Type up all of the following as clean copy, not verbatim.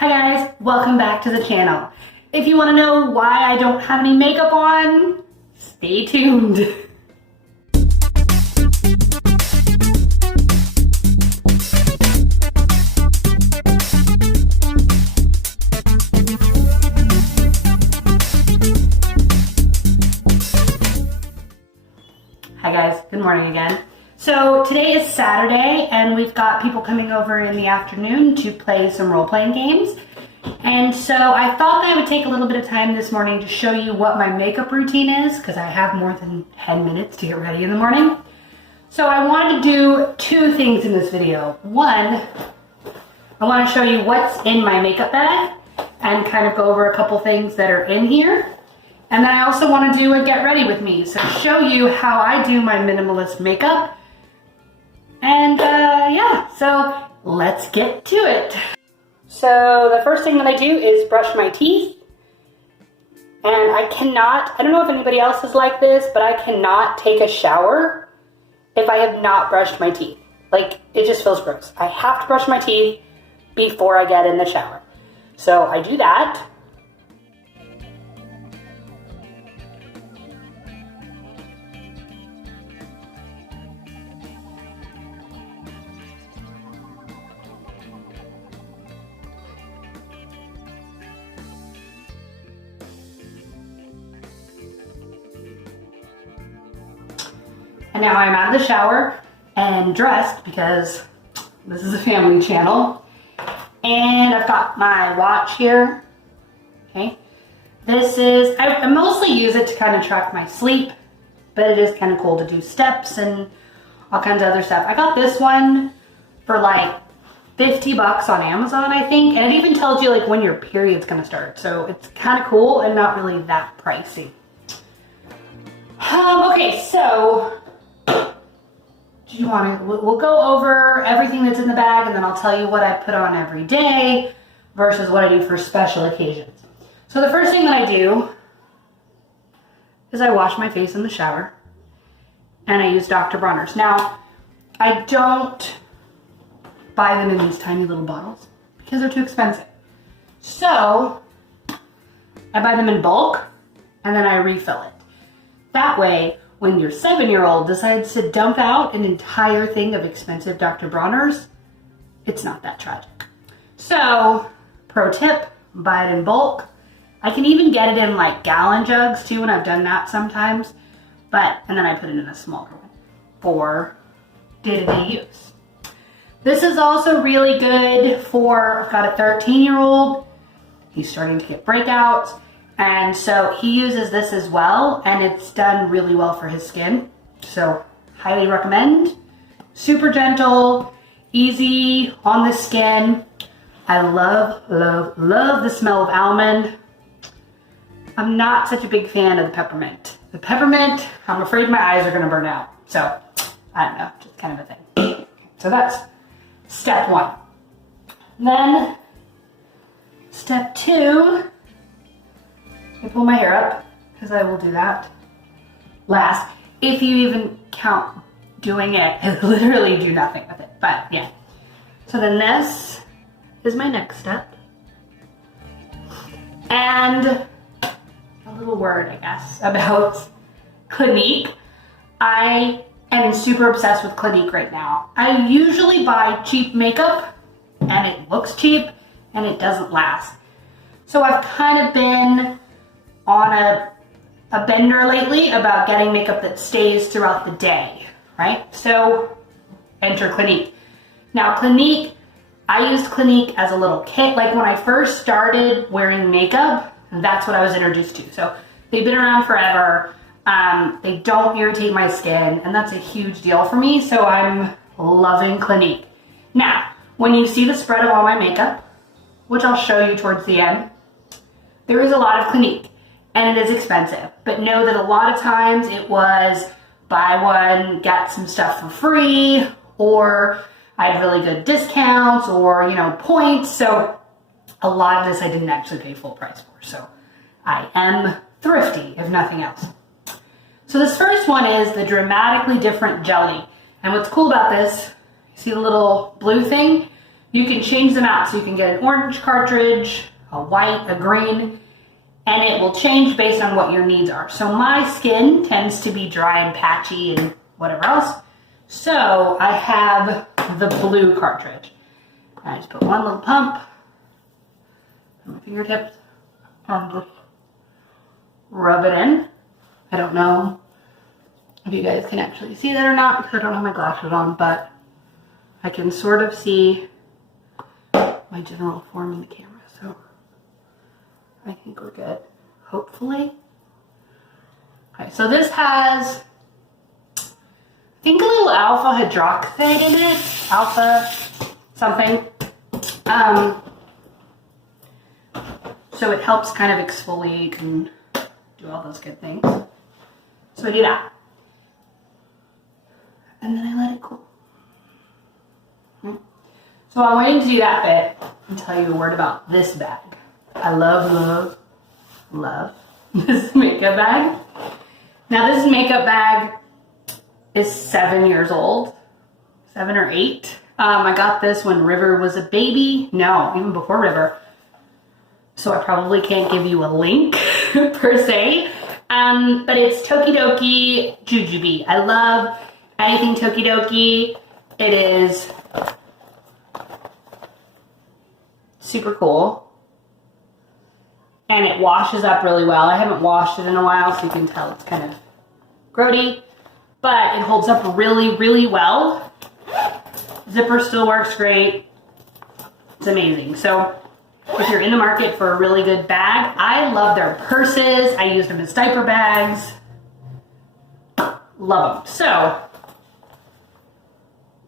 Hi guys, welcome back to the channel. If you want to know why I don't have any makeup on, stay tuned. Hi guys, good morning again. So today is Saturday and we've got people coming over in the afternoon to play some role-playing games. And so I thought that I would take a little bit of time this morning to show you what my makeup routine is, because I have more than 10 minutes to get ready in the morning. So I wanted to do two things in this video. One, I want to show you what's in my makeup bag and kind of go over a couple things that are in here. And then I also want to do a get ready with me, so show you how I do my minimalist makeup. And yeah, so let's get to it. So the first thing that I do is brush my teeth. And I don't know if anybody else is like this, but I cannot take a shower if I have not brushed my teeth. Like, it just feels gross. I have to brush my teeth before I get in the shower. So I do that. And now I'm out of the shower and dressed because this is a family channel. And I've got my watch here. Okay. I mostly use it to kind of track my sleep, but it is kind of cool to do steps and all kinds of other stuff. I got this one for like 50 bucks on Amazon, I think. And it even tells you like when your period's gonna start. So it's kind of cool and not really that pricey. Okay, so we'll go over everything that's in the bag, and then I'll tell you what I put on every day versus what I do for special occasions. So the first thing that I do is I wash my face in the shower, and I use Dr. Bronner's. Now, I don't buy them in these tiny little bottles because they're too expensive. So I buy them in bulk, and then I refill it. That way, when your 7-year-old decides to dump out an entire thing of expensive Dr. Bronner's, it's not that tragic. So, pro tip, buy it in bulk. I can even get it in like gallon jugs too, and I've done that sometimes. And then I put it in a smaller one for day-to-day use. This is also really good for, I've got a 13-year-old. He's starting to get breakouts. And so he uses this as well, and it's done really well for his skin. So highly recommend. Super gentle, easy on the skin. I love, love, love the smell of almond. I'm not such a big fan of the peppermint. The peppermint, I'm afraid my eyes are gonna burn out. So I don't know, just kind of a thing. So that's step one. Then step two, I pull my hair up, because I will do that last. If you even count doing it, I literally do nothing with it, but yeah. So then this is my next step. And a little word, I guess, about Clinique. I am super obsessed with Clinique right now. I usually buy cheap makeup, and it looks cheap, and it doesn't last. So I've kind of been on a bender lately about getting makeup that stays throughout the day, right? So enter Clinique. Now Clinique, I used Clinique as a little kit. Like when I first started wearing makeup, that's what I was introduced to. So they've been around forever. They don't irritate my skin, and that's a huge deal for me. So I'm loving Clinique. Now, when you see the spread of all my makeup, which I'll show you towards the end, there is a lot of Clinique. And it is expensive, but know that a lot of times it was buy one, get some stuff for free, or I had really good discounts or, points. So a lot of this I didn't actually pay full price for. So I am thrifty, if nothing else. So this first one is the Dramatically Different Jelly. And what's cool about this, you see the little blue thing? You can change them out. So you can get an orange cartridge, a white, a green, and it will change based on what your needs are. So my skin tends to be dry and patchy and whatever else. So I have the blue cartridge. I just put one little pump on my fingertips and just rub it in. I don't know if you guys can actually see that or not because I don't have my glasses on, but I can sort of see my general form in the camera, so I think we're good, hopefully. Okay, so this has, I think, a little alpha hydroxide in it, alpha something. So it helps kind of exfoliate and do all those good things. So I do that. And then I let it cool. So while I'm waiting to do that bit, I'll tell you a word about this bag. I love this makeup bag. Now this makeup bag is 7 years old, 7 or 8. I got this when River was a baby. No, even before River. So I probably can't give you a link per se. But it's Tokidoki Jujube. I love anything Tokidoki. It is super cool. And it washes up really well. I haven't washed it in a while, so you can tell it's kind of grody. But it holds up really, really well. Zipper still works great. It's amazing. So if you're in the market for a really good bag, I love their purses. I use them as diaper bags. Love them. So,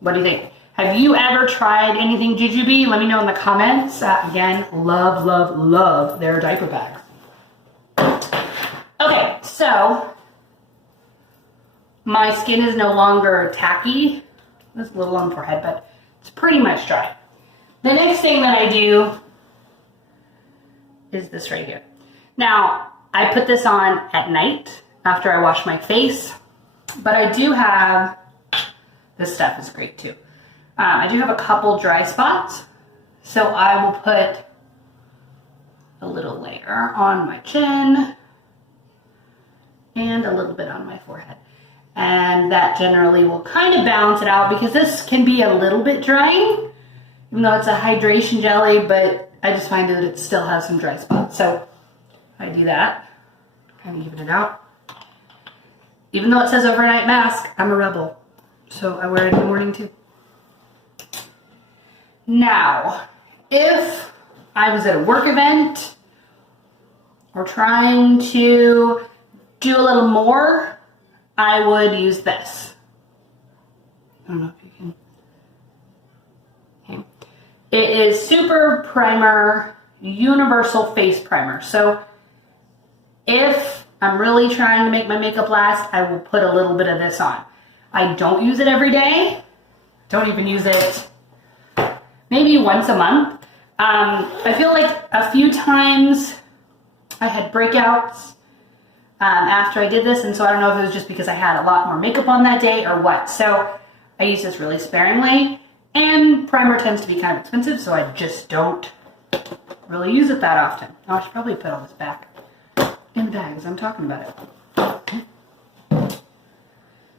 what do you think? Have you ever tried anything Jujube? Let me know in the comments. Again, love their diaper bags. Okay, so my skin is no longer tacky. It's a little on the forehead, but it's pretty much dry. The next thing that I do is this right here. Now, I put this on at night after I wash my face, but I do have, this stuff is great too. I do have a couple dry spots, so I will put a little layer on my chin and a little bit on my forehead. And that generally will kind of balance it out because this can be a little bit drying, even though it's a hydration jelly, but I just find that it still has some dry spots. So I do that, kind of even it out. Even though it says overnight mask, I'm a rebel. So I wear it in the morning too. Now, if I was at a work event or trying to do a little more, I would use this. I don't know if you can. Okay. It is Super Primer Universal Face Primer. So if I'm really trying to make my makeup last, I will put a little bit of this on. I don't use it every day. Don't even use it maybe once a month. I feel like a few times I had breakouts after I did this, and so I don't know if it was just because I had a lot more makeup on that day or what. So I use this really sparingly, and primer tends to be kind of expensive, so I just don't really use it that often. Oh, I should probably put all this back in the bag as I'm talking about it.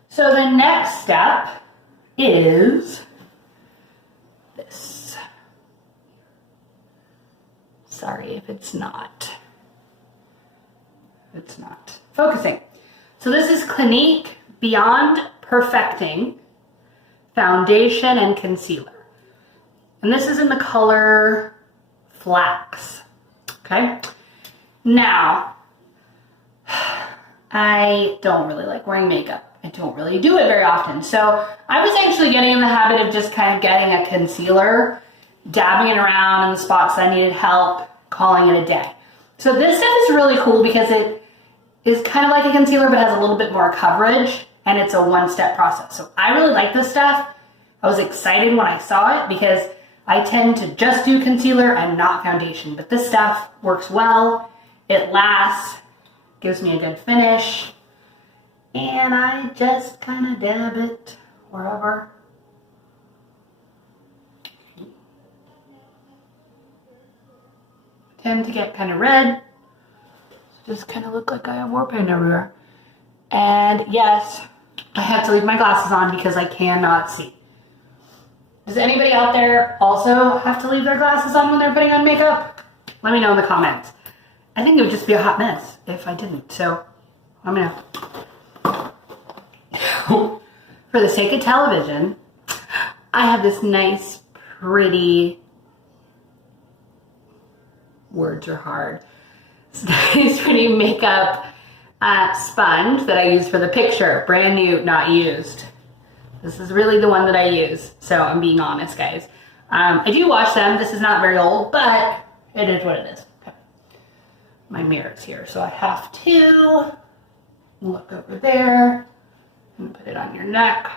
So the next step is this. Sorry if it's not focusing. So this is Clinique Beyond Perfecting Foundation and Concealer. And this is in the color Flax. Okay? Now, I don't really like wearing makeup. I don't really do it very often. So I was actually getting in the habit of just kind of getting a concealer, dabbing it around in the spots that I needed help, calling it a day. So this stuff is really cool because it is kind of like a concealer but has a little bit more coverage, and it's a one-step process. So I really like this stuff. I was excited when I saw it because I tend to just do concealer and not foundation, but this stuff works well. It lasts, gives me a good finish, and I just kind of dab it wherever. tend to get kind of red. Just kind of look like I have war paint everywhere. And yes, I have to leave my glasses on because I cannot see. Does anybody out there also have to leave their glasses on when they're putting on makeup? Let me know in the comments. I think it would just be a hot mess if I didn't, so let me know. For the sake of television, I have this nice, pretty, words are hard, nice, pretty makeup sponge that I use for the picture. Brand new, not used. This is really the one that I use, so I'm being honest, guys. I do wash them. This is not very old, but it is what it is. Okay. My mirror's here, so I have to look over there and put it on your neck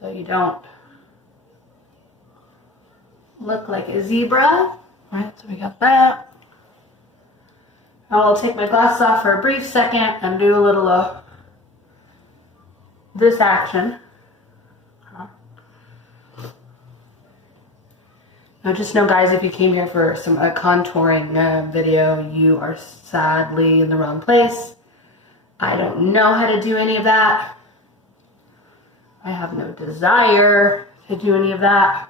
so you don't look like a zebra. All right, so we got that. I'll take my glasses off for a brief second and do a little this action. Now just know, guys, if you came here for a contouring video, you are sadly in the wrong place. I don't know how to do any of that. I have no desire to do any of that.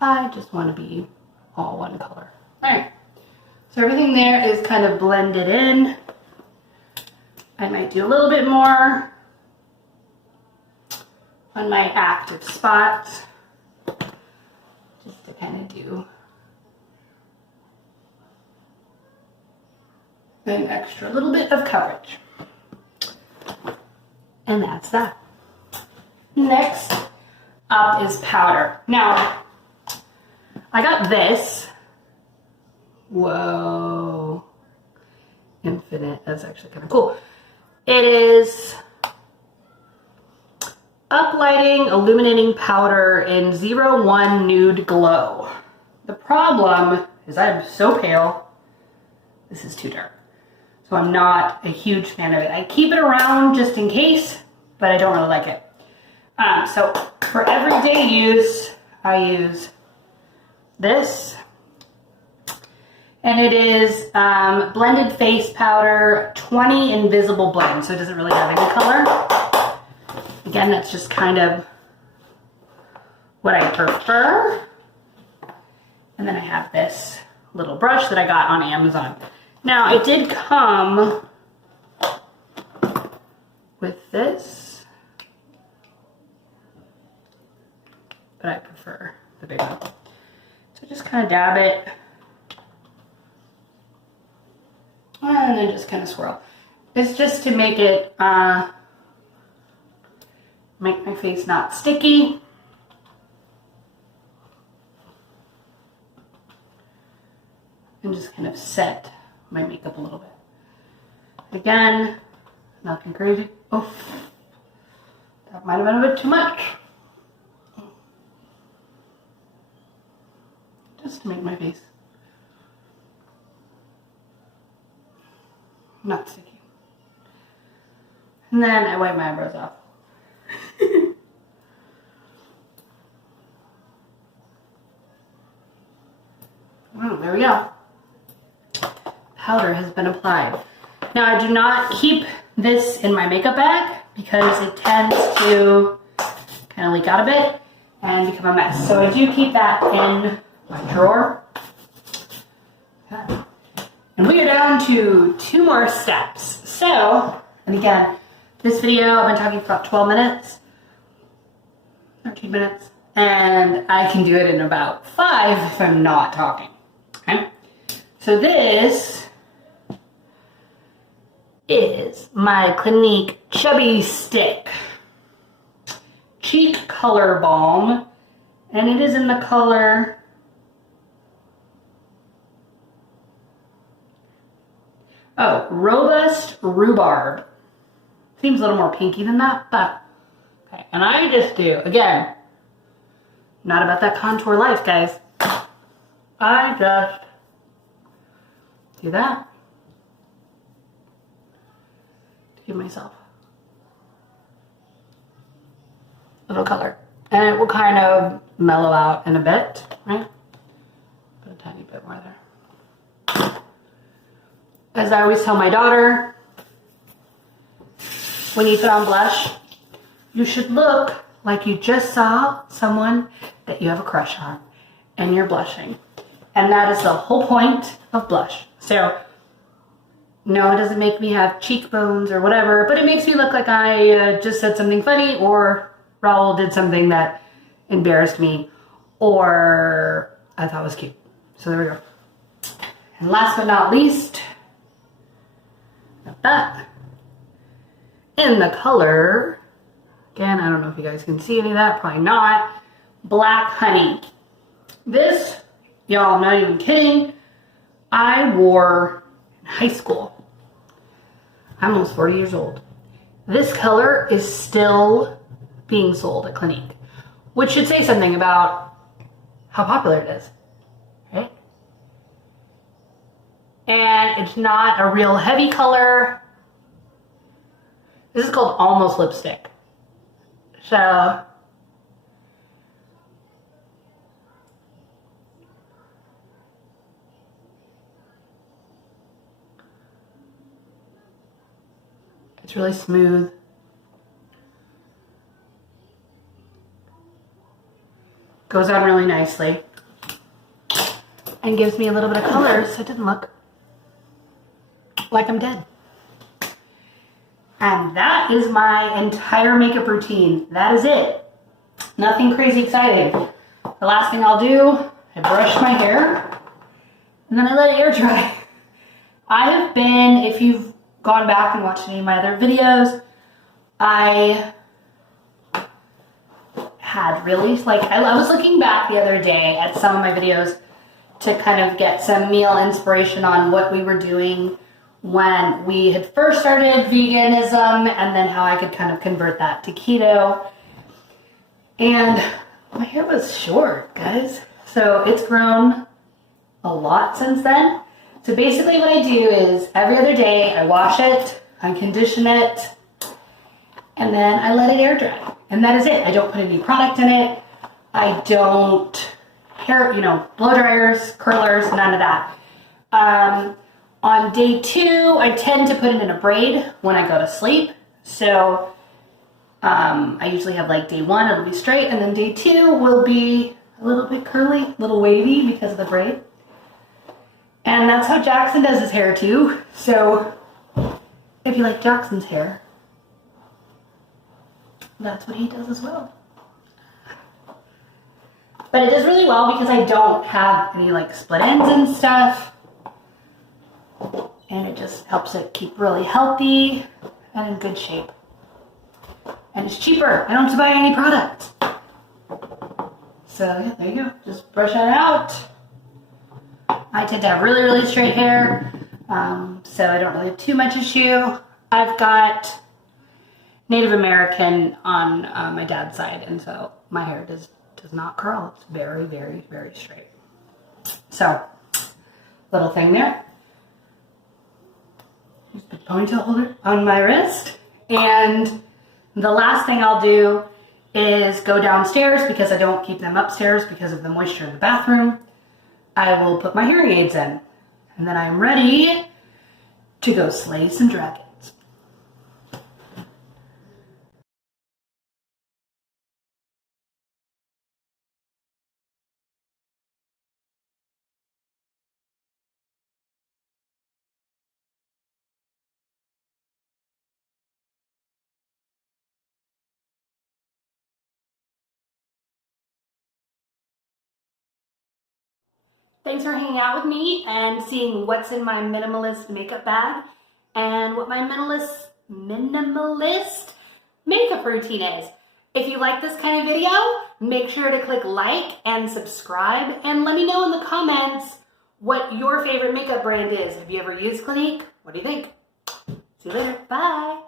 I just want to be all one color. All right. So everything there is kind of blended in. I might do a little bit more on my active spots, just to kind of do an extra little bit of coverage. And that's that. Next up is powder. Now, I got this. Whoa. Infinite. That's actually kind of cool. It is Uplighting Illuminating Powder in 01 Nude Glow. The problem is I'm so pale. This is too dark. So I'm not a huge fan of it. I keep it around just in case, but I don't really like it. So for everyday use, I use this. And it is Blended Face Powder 20 Invisible Blend. So it doesn't really have any color. Again, that's just kind of what I prefer. And then I have this little brush that I got on Amazon. Now, it did come with this, but I prefer the big one. So just kind of dab it, and then just kind of swirl. It's just to make it, make my face not sticky. And just kind of set my makeup a little bit. Again, nothing crazy. Oh, that might have been a bit too much. Just to make my face not sticky. And then I wipe my eyebrows off. There we go. Powder has been applied. Now I do not keep this in my makeup bag because it tends to kind of leak out a bit and become a mess. So I do keep that in my drawer. Okay. And we are down to 2 more steps. So, and again, this video I've been talking for about 12 minutes, 13 minutes, and I can do it in about 5 if I'm not talking. Okay? So this is my Clinique Chubby Stick Cheek Color Balm, and it is in the color Robust Rhubarb. Seems a little more pinky than that, but okay. And I just do, again, not about that contour life, guys. I just do that to give myself a little color. And it will kind of mellow out in a bit, right? Put a tiny bit more there. As I always tell my daughter, when you put on blush, you should look like you just saw someone that you have a crush on and you're blushing. And that is the whole point of blush. So, no, it doesn't make me have cheekbones or whatever, but it makes me look like I just said something funny, or Raul did something that embarrassed me, or I thought was cute. So there we go. And last but not least, got that. In the color, again, I don't know if you guys can see any of that, probably not, Black Honey. This, y'all, I'm not even kidding, I wore in high school. I'm almost 40 years old. This color is still being sold at Clinique, which should say something about how popular it is, right? And it's not a real heavy color. This is called Almost Lipstick. So, it's really smooth. Goes on really nicely. And gives me a little bit of color so it doesn't look like I'm dead. And that is my entire makeup routine. That is it. Nothing crazy exciting. The last thing I'll do, I brush my hair and then I let it air dry. I have been, if you've gone back and watched any of my other videos, I had really, like, I was looking back the other day at some of my videos to kind of get some meal inspiration on what we were doing when we had first started veganism, and then how I could kind of convert that to keto. And my hair was short, guys. So it's grown a lot since then. So basically what I do is every other day I wash it, I condition it, and then I let it air dry. And that is it. I don't put any product in it. I don't hair, blow dryers, curlers, none of that. On day 2, I tend to put it in a braid when I go to sleep. So I usually have like day 1, it'll be straight, and then day 2 will be a little bit curly, a little wavy because of the braid. And that's how Jackson does his hair too. So if you like Jackson's hair, that's what he does as well. But it does really well because I don't have any like split ends and stuff. And it just helps it keep really healthy and in good shape. And it's cheaper. I don't have to buy any product. So yeah, there you go. Just brush that out. I tend to have really, really straight hair. So I don't really have too much issue. I've got Native American on my dad's side, and so my hair does not curl. It's very, very, very straight. So, little thing there. Just put the ponytail holder on my wrist. And the last thing I'll do is go downstairs, because I don't keep them upstairs because of the moisture in the bathroom. I will put my hearing aids in, and then I'm ready to go slay some dragons. Thanks for hanging out with me and seeing what's in my minimalist makeup bag and what my minimalist makeup routine is. If you like this kind of video, make sure to click like and subscribe, and let me know in the comments what your favorite makeup brand is. Have you ever used Clinique? What do you think? See you later. Bye.